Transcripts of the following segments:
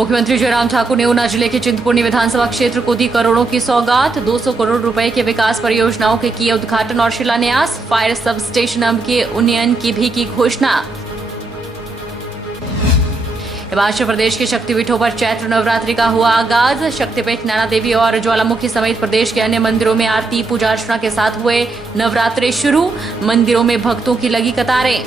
मुख्यमंत्री जयराम ठाकुर ने ऊना जिले के चिंतपूर्णी विधानसभा क्षेत्र को दी करोड़ों की सौगात। 200 करोड़ रुपए के विकास परियोजनाओं के किए उद्घाटन और शिलान्यास। फायर सब स्टेशन अब के उन्नयन की भी की घोषणा। हिमाचल प्रदेश के शक्तिपीठों पर चैत्र नवरात्रि का हुआ आगाज। शक्तिपीठ नैना देवी और ज्वालामुखी समेत प्रदेश के अन्य मंदिरों में आरती पूजा अर्चना के साथ हुए नवरात्रे शुरू। मंदिरों में भक्तों की लगी कतारें।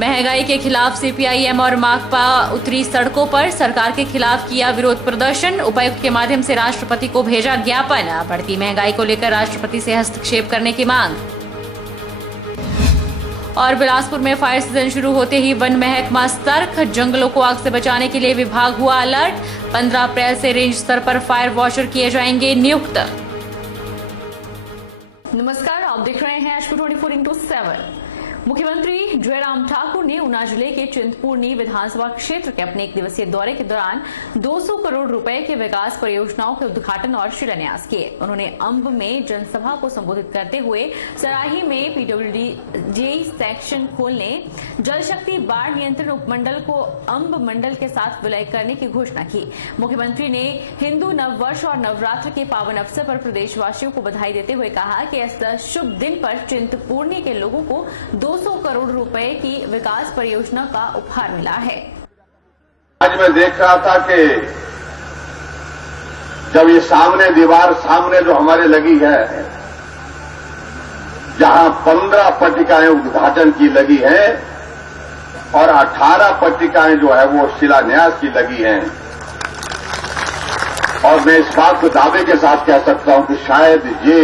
महंगाई के खिलाफ सीपीआईएम और माकपा उतरी सड़कों पर। सरकार के खिलाफ किया विरोध प्रदर्शन। उपायुक्त के माध्यम से राष्ट्रपति को भेजा ज्ञापन। बढ़ती महंगाई को लेकर राष्ट्रपति से हस्तक्षेप करने की मांग। और बिलासपुर में फायर सीजन शुरू होते ही वन महकमा सतर्क। जंगलों को आग से बचाने के लिए विभाग हुआ अलर्ट। 15 अप्रैल से रेंज स्तर पर फायर वॉचर किए जाएंगे नियुक्त। नमस्कार, आप देख रहे हैं HQ 24x7। मुख्यमंत्री जयराम ठाकुर ने ऊना जिले के चिंतपूर्णी विधानसभा क्षेत्र के अपने 1 दिवसीय दौरे के दौरान 200 करोड़ रुपए के विकास परियोजनाओं के उद्घाटन और शिलान्यास किए। उन्होंने अंब में जनसभा को संबोधित करते हुए सराही में पीडब्ल्यूडी सेक्शन खोलने, जल शक्ति बाढ़ नियंत्रण उपमंडल को अंब मंडल के साथ विलय करने की घोषणा की। मुख्यमंत्री ने हिंदू नववर्ष और नवरात्र के पावन अवसर पर प्रदेशवासियों को बधाई देते हुए कहा कि इस शुभ दिन पर चिंतपूर्णी के लोगों को 200 करोड़ रुपए की विकास परियोजना का उपहार मिला है। आज मैं देख रहा था कि जब ये दीवार सामने जो हमारे लगी है, जहां 15 पट्टिकाएं उद्घाटन की लगी हैं और 18 पट्टिकाएं जो है वो शिलान्यास की लगी हैं, और मैं इस बात को दावे के साथ कह सकता हूं कि शायद ये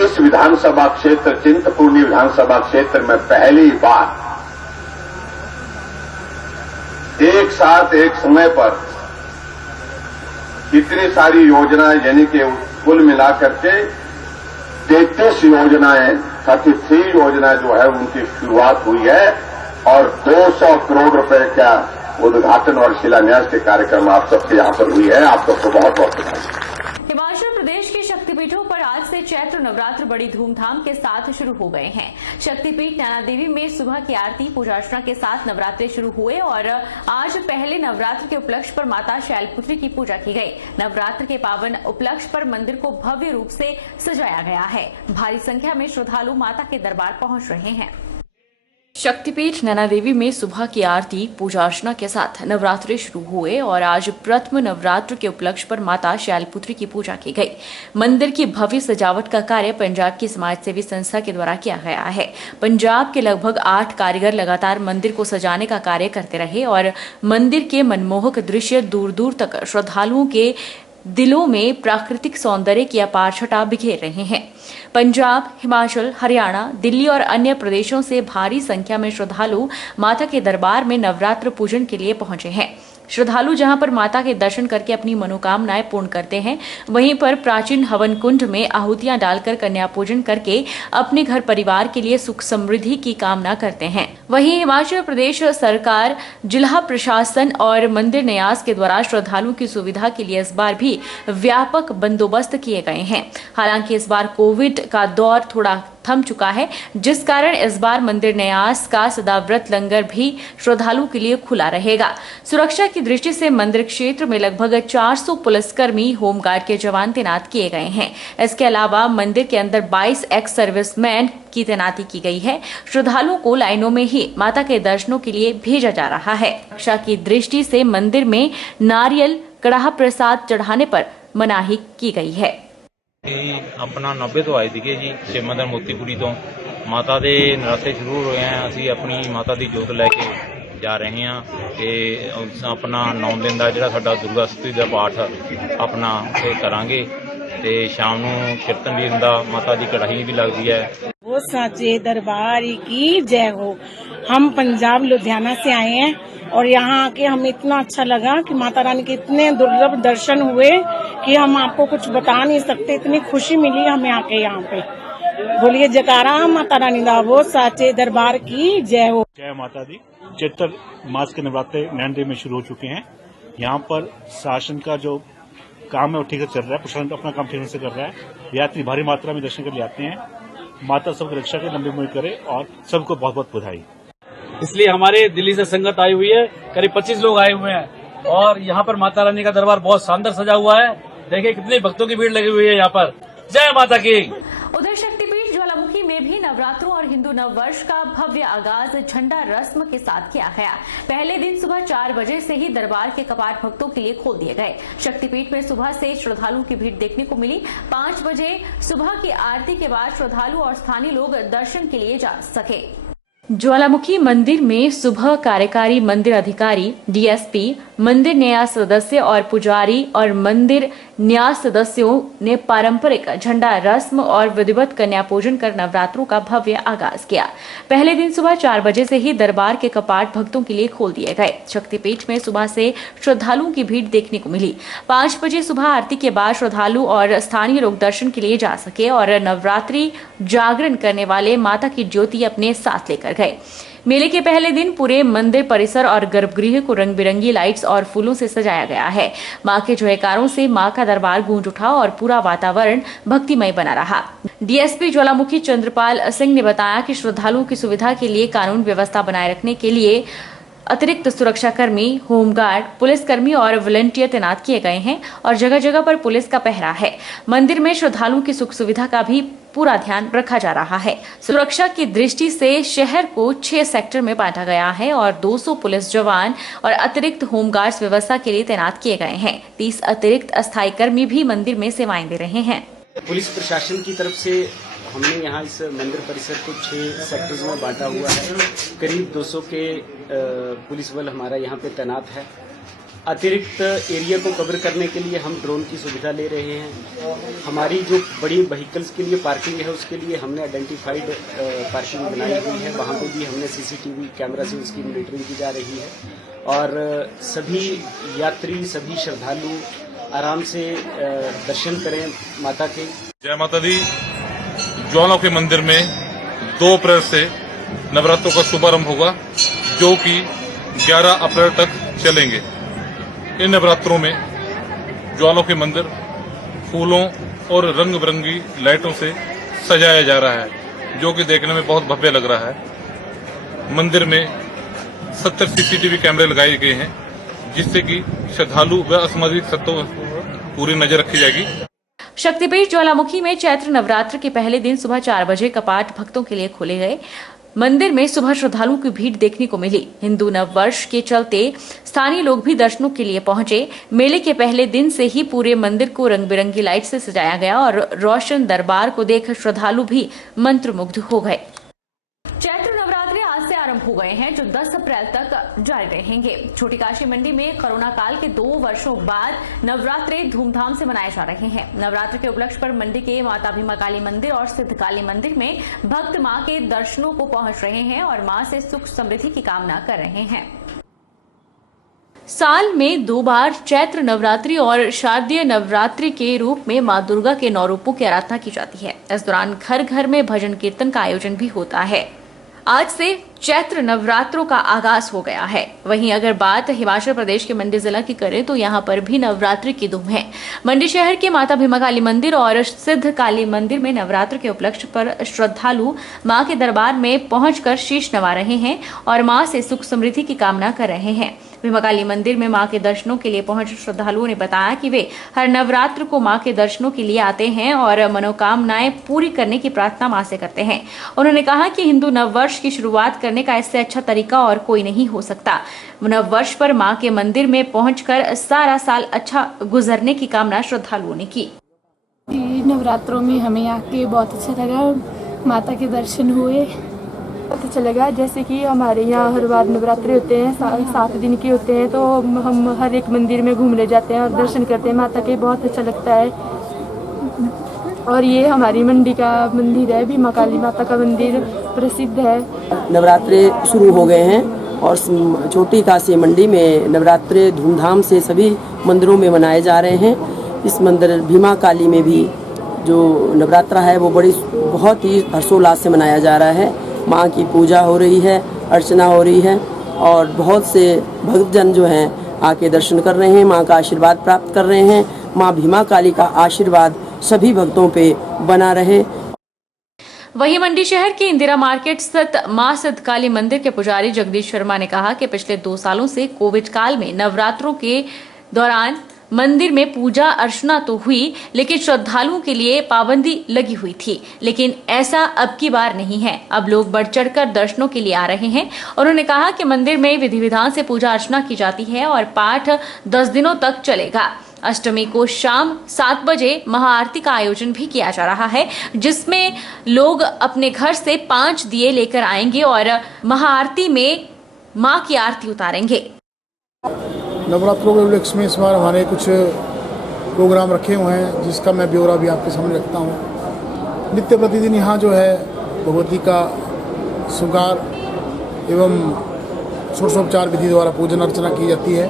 इस विधानसभा क्षेत्र चिंतपूर्णी विधानसभा क्षेत्र में पहली बार एक साथ एक समय पर इतनी सारी योजनाएं, यानी कि कुल मिलाकर के 33 योजनाएं, 33 योजनाएं जो है उनकी शुरुआत हुई है और 200 करोड़ रुपए का उद्घाटन और शिलान्यास के कार्यक्रम आप सबके यहां पर हुई है। आप सबको बहुत बहुत बधाई। हिमाचल प्रदेश के शक्तिपीठों पर आज से चैत्र नवरात्र बड़ी धूमधाम के साथ शुरू हो गए हैं। शक्तिपीठ नैना देवी में सुबह की आरती पूजा अर्चना के साथ नवरात्रे शुरू हुए और आज पहले नवरात्र के उपलक्ष्य पर माता शैलपुत्री की पूजा की गई। नवरात्र के पावन उपलक्ष्य पर मंदिर को भव्य रूप से सजाया गया है। भारी संख्या में श्रद्धालु माता के दरबार पहुंच रहे हैं। शक्तिपीठ नैना देवी में सुबह की आरती पूजा अर्चना के साथ नवरात्रे शुरू हुए और आज प्रथम नवरात्र के उपलक्ष्य पर माता शैलपुत्री की पूजा की गई। मंदिर की भव्य सजावट का कार्य पंजाब की समाज सेवी संस्था के द्वारा किया गया है। पंजाब के लगभग 8 कारीगर लगातार मंदिर को सजाने का कार्य करते रहे और मंदिर के मनमोहक दृश्य दूर दूर तक श्रद्धालुओं के दिलों में प्राकृतिक सौंदर्य की अपार छटा बिखेर रहे हैं। पंजाब, हिमाचल, हरियाणा, दिल्ली और अन्य प्रदेशों से भारी संख्या में श्रद्धालु माता के दरबार में नवरात्र पूजन के लिए पहुंचे हैं। श्रद्धालु जहां पर माता के दर्शन करके अपनी मनोकामनाएं पूर्ण करते हैं, वहीं पर प्राचीन हवन कुंड में आहुतियां डालकर कन्या पूजन करके अपने घर परिवार के लिए सुख समृद्धि की कामना करते हैं। वहीं हिमाचल प्रदेश सरकार, जिला प्रशासन और मंदिर न्यास के द्वारा श्रद्धालुओं की सुविधा के लिए इस बार भी व्यापक बंदोबस्त किए गए हैं। हालांकि इस बार कोविड का दौर थोड़ा थम चुका है, जिस कारण इस बार मंदिर न्यास का सदाव्रत लंगर भी श्रद्धालुओं के लिए खुला रहेगा। सुरक्षा की दृष्टि से मंदिर क्षेत्र में लगभग 400 पुलिसकर्मी, होमगार्ड के जवान तैनात किए गए हैं। इसके अलावा मंदिर के अंदर 22 एक्स सर्विसमैन की तैनाती की गई है। श्रद्धालुओं को लाइनों में ही माता के दर्शनों के लिए भेजा जा रहा है। सुरक्षा की दृष्टि से मंदिर में नारियल, कड़ाह प्रसाद चढ़ाने पर मनाही की गई है। अपना 90 ਤੋਂ ਆਏ ਸੀਗੇ ਜੀ ਸ਼ਿਵ ਮੰਦਰ ਮੋਤੀਪੁਰੀ ਤੋਂ। ਮਾਤਾ ਦੇ ਨਰਾਤੇ ਸ਼ੁਰੂ ਹੋ ਰਹੇ ਆ। ਅਸੀਂ ਆਪਣੀ ਮਾਤਾ ਦੀ ਜੋਤ ਲੈ ਕੇ ਜਾ ਰਹੇ ਹਾਂ ਤੇ ਆਪਣਾ 9 ਦਿਨ ਦਾ ਜਿਹੜਾ ਸਾਡਾ ਦੁਰਗਾ ਸਤੁਤੀ ਦਾ ਪਾਠ ਆਪਣਾ ਇਹ ਕਰਾਂਗੇ ਤੇ ਸ਼ਾਮ ਨੂੰ ਕੀਰਤਨ ਵੀ ਹੁੰਦਾ, ਮਾਤਾ ਦੀ ਕੜਾਹੀ भी लगती है। वो साचे दरबार की जय हो। हम पंजाब लुधियाना से आए हैं और यहाँ आके हमें इतना अच्छा लगा कि माता रानी के इतने दुर्लभ दर्शन हुए कि हम आपको कुछ बता नहीं सकते। इतनी खुशी मिली हमें आके यहाँ पे। बोलिए जयकारा माता रानी दा, वो साचे दरबार की जय हो। जय माता दी। चैत्र मास के नवरात्रे नैना देवी में शुरू हो चुके हैं। यहाँ पर शासन का जो काम है वो ठीक से चल रहा है। प्रशासन अपना काम ठीक से कर रहा है। यात्री भारी मात्रा में दर्शन कर ले आते हैं। माता सबकी रक्षा के लंबी उम्र करे और सबको बहुत बहुत बधाई। इसलिए हमारे दिल्ली से संगत आई हुई है, करीब 25 लोग आए हुए हैं और यहाँ पर माता रानी का दरबार बहुत शानदार सजा हुआ है। देखिए कितनी भक्तों की भीड़ लगी हुई है यहाँ पर। जय माता की। उधर शक्तिपीठ ज्वालामुखी में भी नवरात्रों और हिंदू नववर्ष का भव्य आगाज झंडा रस्म के साथ किया गया। पहले दिन सुबह 4 बजे से ही दरबार के कपाट भक्तों के लिए खोल दिए गए। शक्तिपीठ में सुबह से श्रद्धालुओं की भीड़ देखने को मिली। 5 बजे सुबह की आरती के बाद श्रद्धालु और स्थानीय लोग दर्शन के लिए जा सके। ज्वालामुखी मंदिर में सुबह कार्यकारी मंदिर अधिकारी, डीएसपी, मंदिर न्यास सदस्य और पुजारी और मंदिर न्यास सदस्यों ने पारंपरिक झंडा रस्म और विधिवत कन्या पूजन कर नवरात्रों का भव्य आगाज किया। पहले दिन सुबह 4 बजे से ही दरबार के कपाट भक्तों के लिए खोल दिए गए। शक्तिपीठ में सुबह से श्रद्धालुओं की भीड़ देखने को मिली। 5 बजे सुबह आरती के बाद श्रद्धालु और स्थानीय लोग दर्शन के लिए जा सके और नवरात्रि जागरण करने वाले माता की ज्योति अपने साथ लेकर गए। मेले के पहले दिन पूरे मंदिर परिसर और गर्भगृह को रंग बिरंगी लाइट्स और फूलों से सजाया गया है। मां के जयकारों से मां का दरबार गूंज उठा और पूरा वातावरण भक्तिमय बना रहा। डीएसपी ज्वालामुखी चंद्रपाल सिंह ने बताया कि श्रद्धालुओं की सुविधा के लिए कानून व्यवस्था बनाए रखने के लिए अतिरिक्त सुरक्षाकर्मी, होमगार्ड, पुलिसकर्मी और वॉलंटियर तैनात किए गए हैं और जगह जगह पर पुलिस का पहरा है। मंदिर में श्रद्धालुओं की सुख सुविधा का भी पूरा ध्यान रखा जा रहा है। सुरक्षा की दृष्टि से शहर को 6 सेक्टर में बांटा गया है और 200 पुलिस जवान और अतिरिक्त होमगार्ड्स व्यवस्था के लिए तैनात किए गए हैं। 30 अतिरिक्त अस्थायी कर्मी भी मंदिर में सेवाएं दे रहे हैं। पुलिस प्रशासन की तरफ से हमने यहाँ इस मंदिर परिसर को 6 सेक्टर्स में बांटा हुआ है। करीब 200 के पुलिस बल हमारा यहाँ पे तैनात है। अतिरिक्त एरिया को कवर करने के लिए हम ड्रोन की सुविधा ले रहे हैं। हमारी जो बड़ी व्हीकल्स के लिए पार्किंग है उसके लिए हमने आइडेंटिफाइड पार्किंग बनाई हुई है। वहाँ पे भी हमने सीसीटीवी कैमरा से उसकी मॉनिटरिंग की जा रही है और सभी यात्री, सभी श्रद्धालु आराम से दर्शन करें माता के। जय माता दी। ज्वालामुखी मंदिर में 2 अप्रैल से नवरात्रों का शुभारंभ होगा जो कि 11 अप्रैल तक चलेंगे। इन नवरात्रों में ज्वालामुखी मंदिर फूलों और रंग बिरंगी लाइटों से सजाया जा रहा है जो कि देखने में बहुत भव्य लग रहा है। मंदिर में 70 सीसीटीवी कैमरे लगाए गए हैं जिससे कि श्रद्धालु व असंबंधित तत्वों पर पूरी नजर रखी जाएगी। शक्तिपीठ ज्वालामुखी में चैत्र नवरात्र के पहले दिन सुबह 4 बजे कपाट भक्तों के लिए खोले गए। मंदिर में सुबह श्रद्धालुओं की भीड़ देखने को मिली। हिंदू नववर्ष के चलते स्थानीय लोग भी दर्शनों के लिए पहुंचे। मेले के पहले दिन से ही पूरे मंदिर को रंग बिरंगी लाइट से सजाया गया और रोशन दरबार को देख श्रद्धालु भी मंत्रमुग्ध हो गए। चैत्र नवरात्रि आज से आरंभ हो गए हैं जो 10 अप्रैल तक जारी रहेंगे। छोटी काशी मंडी में कोरोना काल के 2 वर्षों बाद नवरात्रि धूमधाम से मनाए जा रहे हैं। नवरात्र के उपलक्ष्य पर मंडी के माता भीमा काली मंदिर और सिद्ध काली मंदिर में भक्त मां के दर्शनों को पहुंच रहे हैं और मां से सुख समृद्धि की कामना कर रहे हैं। साल में 2 बार चैत्र नवरात्रि और शारदीय नवरात्रि के रूप में मां दुर्गा के 9 रूपों की आराधना की जाती है। इस दौरान घर घर में भजन कीर्तन का आयोजन भी होता है। आज से चैत्र नवरात्रों का आगाज हो गया है। वहीं अगर बात हिमाचल प्रदेश के मंडी जिला की करें तो यहाँ पर भी नवरात्रि की धूम है। मंडी शहर के माता भीमा काली मंदिर और सिद्ध काली मंदिर में नवरात्र के उपलक्ष्य पर श्रद्धालु मां के दरबार में पहुंचकर शीश नवा रहे हैं और मां से सुख समृद्धि की कामना कर रहे हैं। भीमा काली मंदिर में मां के दर्शनों के लिए पहुंचे श्रद्धालुओं ने बताया कि वे हर नवरात्र को मां के दर्शनों के लिए आते हैं और मनोकामनाएं पूरी करने की प्रार्थना मां से करते हैं। उन्होंने कहा कि हिंदू नववर्ष की शुरुआत करने का इससे अच्छा तरीका और कोई नहीं हो सकता। नववर्ष पर मां के मंदिर में पहुंचकर सारा साल अच्छा गुजरने की कामना श्रद्धालुओं ने की। नवरात्रों में हमें आके बहुत अच्छा लगा, माता के दर्शन हुए, बहुत अच्छा लगा। जैसे कि हमारे यहाँ हर बार नवरात्रि होते हैं, 7 दिन के होते हैं, तो हम हर एक मंदिर में घूमने जाते हैं और दर्शन करते हैं माता के, बहुत अच्छा लगता है। और ये हमारी मंडी का मंदिर है, भीमा काली माता का मंदिर प्रसिद्ध है। नवरात्रे शुरू हो गए हैं और छोटी काशी मंडी में नवरात्रे धूमधाम से सभी मंदिरों में मनाए जा रहे हैं। इस मंदिर भीमा काली में भी जो नवरात्रा है वो बहुत ही हर्षोल्लास से मनाया जा रहा है। माँ की पूजा हो रही है, अर्चना हो रही है और बहुत से भक्तजन जो हैं आके दर्शन कर रहे हैं, माँ का आशीर्वाद प्राप्त कर रहे हैं। माँ भीमा काली का आशीर्वाद सभी भक्तों पे बना रहे। वहीं मंडी शहर के इंदिरा मार्केट स्थित मां सिद्धकाली मंदिर के पुजारी जगदीश शर्मा ने कहा कि पिछले 2 सालों से कोविड काल में नवरात्रों के दौरान मंदिर में पूजा अर्चना तो हुई, लेकिन श्रद्धालुओं के लिए पाबंदी लगी हुई थी। लेकिन ऐसा अब की बार नहीं है। अब लोग बढ़ चढ़कर दर्शनों के लिए आ रहे हैं। उन्होंने कहा कि मंदिर में विधि विधान से पूजा अर्चना की जाती है और पाठ 10 दिनों तक चलेगा। अष्टमी को शाम 7 बजे महाआरती का आयोजन भी किया जा रहा है, जिसमें लोग अपने घर से 5 दिए लेकर आएंगे और महाआरती में मां की आरती उतारेंगे। नवरात्रों के उपलक्ष्य में इस बार हमारे कुछ प्रोग्राम रखे हुए हैं, जिसका मैं ब्यौरा भी आपके सामने रखता हूँ। नित्य प्रतिदिन यहाँ जो है भगवती का श्रृंगार एवं षोडशोपचार विधि द्वारा पूजन अर्चना की जाती है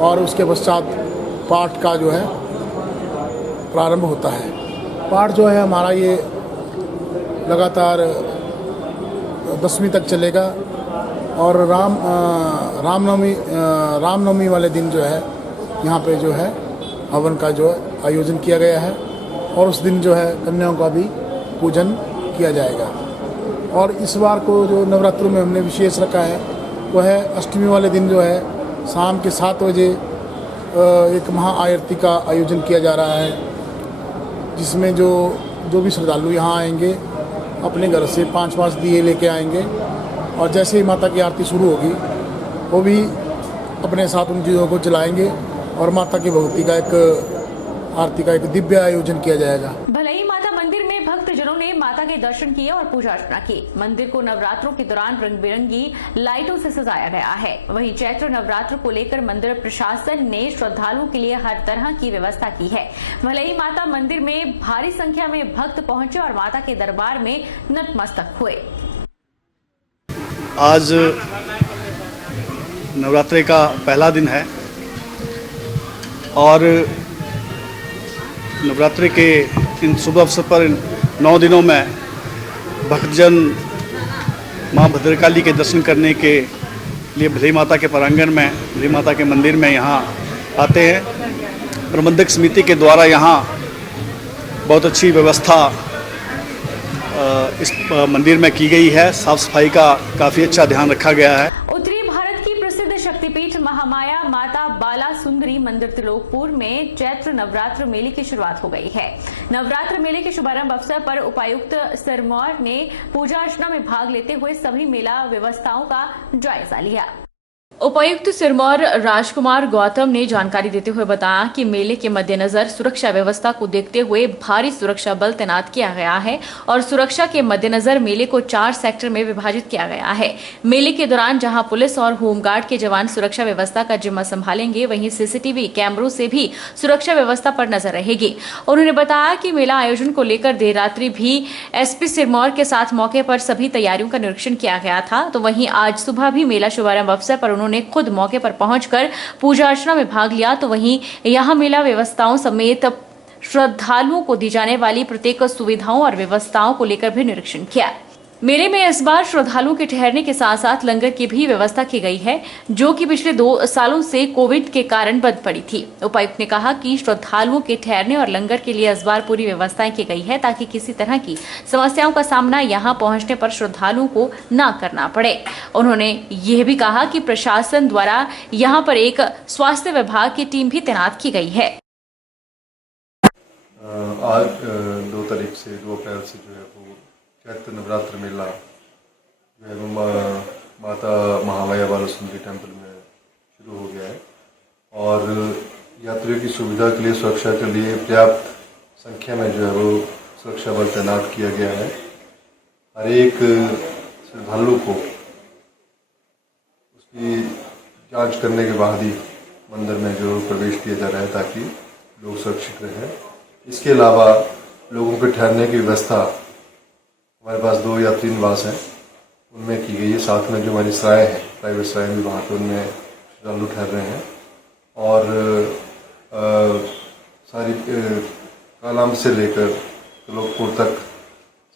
और उसके पश्चात पाठ का जो है प्रारंभ होता है। पाठ जो है हमारा ये लगातार 10वीं तक चलेगा और रामनवमी वाले दिन जो है यहाँ पे जो है हवन का जो है आयोजन किया गया है और उस दिन जो है कन्याओं का भी पूजन किया जाएगा। और इस बार को जो नवरात्रों में हमने विशेष रखा है वो है अष्टमी वाले दिन जो है शाम के 7 बजे एक महाआरती का आयोजन किया जा रहा है, जिसमें जो भी श्रद्धालु यहाँ आएंगे अपने घर से 5-5 दिए लेके आएंगे और जैसे ही माता की आरती शुरू होगी वो भी अपने साथ उन चीज़ों को जलाएंगे और माता की भक्ति का एक आरती का एक दिव्य आयोजन किया जाएगा। भलई माता मंदिर में भक्तजनों ने माता के दर्शन किए और पूजा अर्चना की। मंदिर को नवरात्रों के दौरान रंग बिरंगी लाइटों से सजाया गया है। वहीं चैत्र नवरात्र को लेकर मंदिर प्रशासन ने श्रद्धालुओं के लिए हर तरह की व्यवस्था की है। भलई माता मंदिर में भारी संख्या में भक्त पहुंचे और माता के दरबार में नतमस्तक हुए। आज नवरात्रि का पहला दिन है और नवरात्रि के इन शुभ अवसर पर 9 दिनों में भक्तजन मां भद्रकाली के दर्शन करने के लिए भलई माता के प्रांगण में, भलई माता के मंदिर में यहाँ आते हैं। प्रबंधक समिति के द्वारा यहाँ बहुत अच्छी व्यवस्था इस मंदिर में की गई है। साफ सफाई का काफ़ी अच्छा ध्यान रखा गया है। उत्तरी भारत की प्रसिद्ध शक्तिपीठ महामाया माता बाला सुंदरी मंदिर त्रिलोकपुर में चैत्र नवरात्र मेले की शुरुआत हो गई है। नवरात्र मेले के शुभारंभ अवसर पर उपायुक्त सिरमौर ने पूजा अर्चना में भाग लेते हुए सभी मेला व्यवस्थाओं का जायजा लिया। उपायुक्त सिरमौर राजकुमार गौतम ने जानकारी देते हुए बताया कि मेले के मद्देनजर सुरक्षा व्यवस्था को देखते हुए भारी सुरक्षा बल तैनात किया गया है और सुरक्षा के मद्देनजर मेले को 4 सेक्टर में विभाजित किया गया है। मेले के दौरान जहां पुलिस और होमगार्ड के जवान सुरक्षा व्यवस्था का जिम्मा संभालेंगे, वहीं सीसीटीवी कैमरों से भी सुरक्षा व्यवस्था पर नजर रहेगी। उन्होंने बताया कि मेला आयोजन को लेकर देर रात्रि भी एसपी सिरमौर के साथ मौके पर सभी तैयारियों का निरीक्षण किया गया था। तो वहीं आज सुबह भी मेला शुभारंभ अवसर पर उन्होंने खुद मौके पर पहुंचकर पूजा अर्चना में भाग लिया। तो वहीं यहां मेला व्यवस्थाओं समेत श्रद्धालुओं को दी जाने वाली प्रत्येक सुविधाओं और व्यवस्थाओं को लेकर भी निरीक्षण किया। मेले में इस बार श्रद्धालुओं के ठहरने के साथ साथ लंगर की भी व्यवस्था की गई है, जो कि पिछले 2 सालों से कोविड के कारण बंद पड़ी थी। उपायुक्त ने कहा कि श्रद्धालुओं के ठहरने और लंगर के लिए इस बार पूरी व्यवस्थाएं की गई है, ताकि किसी तरह की समस्याओं का सामना यहां पहुंचने पर श्रद्धालुओं को न करना पड़े। उन्होंने यह भी कहा कि प्रशासन द्वारा यहां पर एक स्वास्थ्य विभाग की टीम भी तैनात की गई है। आज 2 तारीख से 2 अप्रैल से जो है वो चैत्र नवरात्र मेला जो है माता महामाया बाला सुंदरी टेम्पल में शुरू हो गया है और यात्रियों की सुविधा के लिए, सुरक्षा के लिए पर्याप्त संख्या में जो है वो सुरक्षा बल तैनात किया गया है। हर एक श्रद्धालु को उसकी जांच करने के बाद ही मंदिर में जो प्रवेश दिया जा रहा है, ताकि लोग सुरक्षित रहें। इसके अलावा लोगों के ठहरने की व्यवस्था हमारे पास 2 या 3 निवास हैं, उनमें की गई है। साथ में जो हमारी सराय है, प्राइवेट सराय भी वहाँ पर उनमें श्रद्धालु ठहर रहे हैं और सारी कालाम से लेकर त्रिलोकपुर तक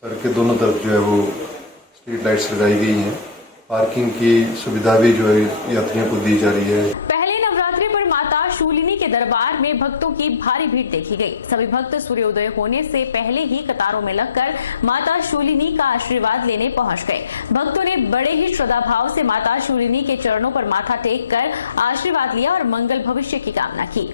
सड़क के दोनों तरफ जो है वो स्ट्रीट लाइट्स लगाई गई हैं। पार्किंग की सुविधा भी जो है यात्रियों को दी जा रही है। पहले नवरात्रि पर माता शूलिनी के दरबार में भक्तों की भारी भीड़ देखी गई। सभी भक्त सूर्योदय होने से पहले ही कतारों में लगकर माता शूलिनी का आशीर्वाद लेने पहुंच गए। भक्तों ने बड़े ही श्रद्धा भाव से माता शूलिनी के चरणों पर माथा टेक कर आशीर्वाद लिया और मंगल भविष्य की कामना की।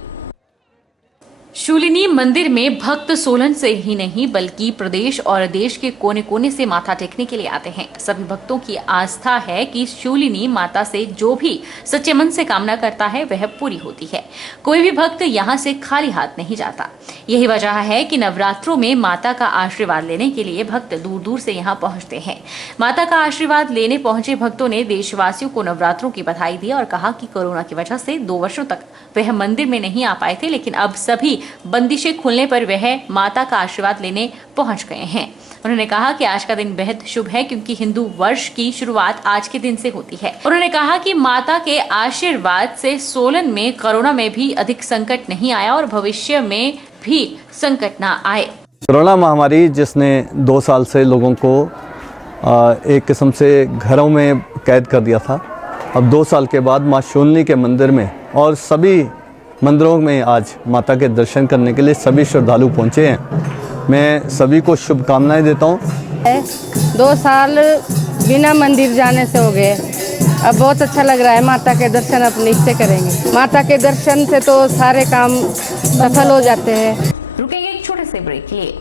शूलिनी मंदिर में भक्त सोलन से ही नहीं बल्कि प्रदेश और देश के कोने कोने से माथा टेकने के लिए आते हैं। सभी भक्तों की आस्था है कि शूलिनी माता से जो भी सच्चे मन से कामना करता है वह पूरी होती है। कोई भी भक्त यहाँ से खाली हाथ नहीं जाता। यही वजह है कि नवरात्रों में माता का आशीर्वाद लेने के लिए भक्त दूर दूर से यहाँ पहुंचते हैं। माता का आशीर्वाद लेने पहुंचे भक्तों ने देशवासियों को नवरात्रों की बधाई दी और कहा कि कोरोना की वजह से 2 वर्षों तक वह मंदिर में नहीं आ पाए थे, लेकिन अब सभी बंदिशें खुलने पर वह माता का आशीर्वाद लेने पहुंच गए हैं। उन्होंने कहा कि आज का दिन बेहद शुभ है क्योंकि हिंदू वर्ष की शुरुआत आज के दिन से होती है। उन्होंने कहा कि माता के आशीर्वाद से सोलन में कोरोना में भी अधिक संकट नहीं आया और भविष्य में भी संकट ना आए। कोरोना महामारी जिसने 2 साल से लोगों को एक किस्म से घरों में कैद कर दिया था, अब 2 साल के बाद माँ शूलिनी के मंदिर में और सभी मंदिरों में आज माता के दर्शन करने के लिए सभी श्रद्धालु पहुंचे हैं। मैं सभी को शुभकामनाएं देता हूं। 2 साल बिना मंदिर जाने से हो गए, अब बहुत अच्छा लग रहा है। माता के दर्शन अपने से करेंगे। माता के दर्शन से तो सारे काम सफल हो जाते हैं। रुकेंगे एक छोटे से ब्रेक के लिए।